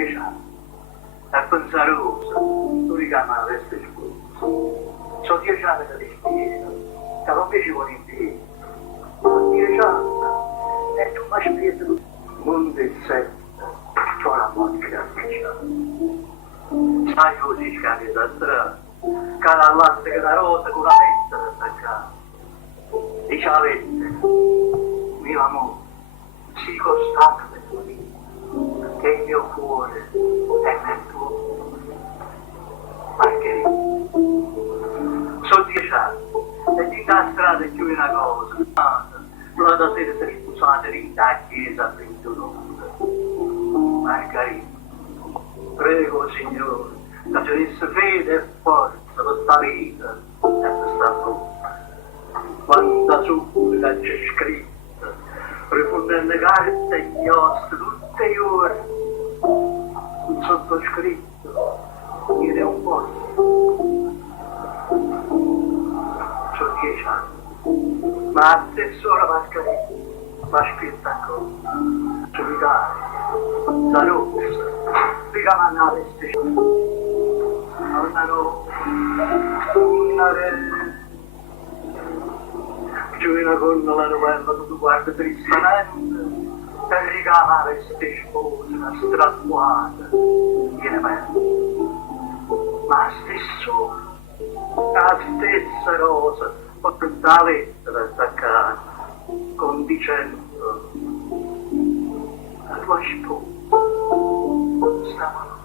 10 anni, a pensarosa, tu ricama questo scudo. Sono 10 anni che ti spiego, che non mi ci vuole in sono 10 anni, e tu mi spieghi un desetto, c'ho la morte da sai così scambia da strada, cada latte che la rosa con la messa da staccare. E ci avete, mio amore, sii costante per me, che il mio cuore è nel tuo. Margherita, sono 10 anni, e di da strada è più una cosa, la sera si scusate in da chiesa a 21. Margherita, prego Signore, che ci desse fede e forza per sta vita e per sta bocca. Quanta supplica c'è scritta, rifondendo carte e chiostri tutte le ore, un sottoscritto, viene un posto. Sono 10 anni, ma a stessa ora Margherita, mi aspetta ancora, solitaria, la rossa, ricamana veste, una rossa, una Giovina con la novella tu guarda tristamente e ricama queste spose stratuate viene bello ma stesso la stessa rosa porta la lettera attaccata con dicendo la tua sposa stava